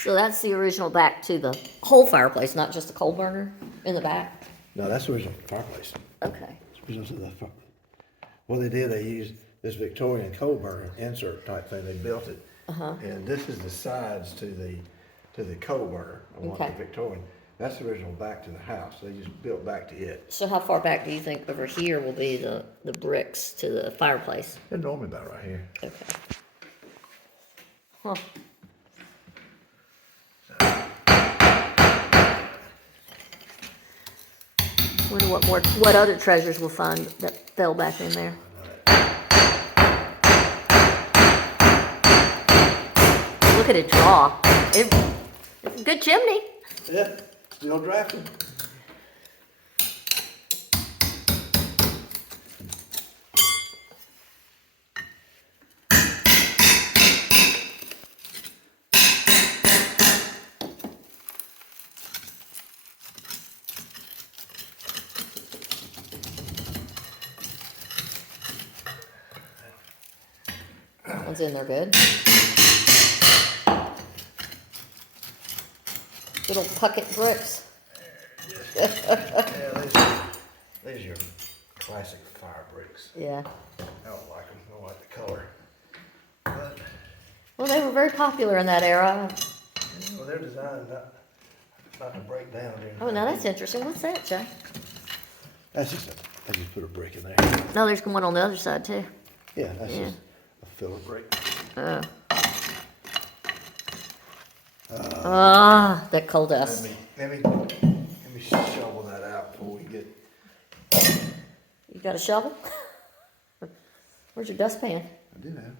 So that's the original back to the whole fireplace, not just the coal burner in the back? No, that's the original fireplace. Okay. It's original to the what they did, they used this Victorian coal burner insert type thing. They built it, and this is the sides to the coal burner. I want Okay. the Victorian. That's the original back to the house. They just built back to it. So how far back do you think over here will be the bricks to the fireplace? They're normally about right here. Okay. Huh. Wonder what other treasures we'll find that fell back in there. Look at it draw. It's a good chimney. Yeah, still drafting. That one's in there good. Little pucket bricks. Yeah, these are your classic fire bricks. Yeah. I don't like them. I don't like the color. But, Well, they were very popular in that era. well, they're designed not to break down. Oh, now that's interesting. What's that, Jay? That's just I just put a brick in there. No, there's one on the other side too. Yeah, that's Yeah. just a filler brick. That coal dust. Let me shovel that out before we get. You got a shovel? Where's your dustpan? I do have.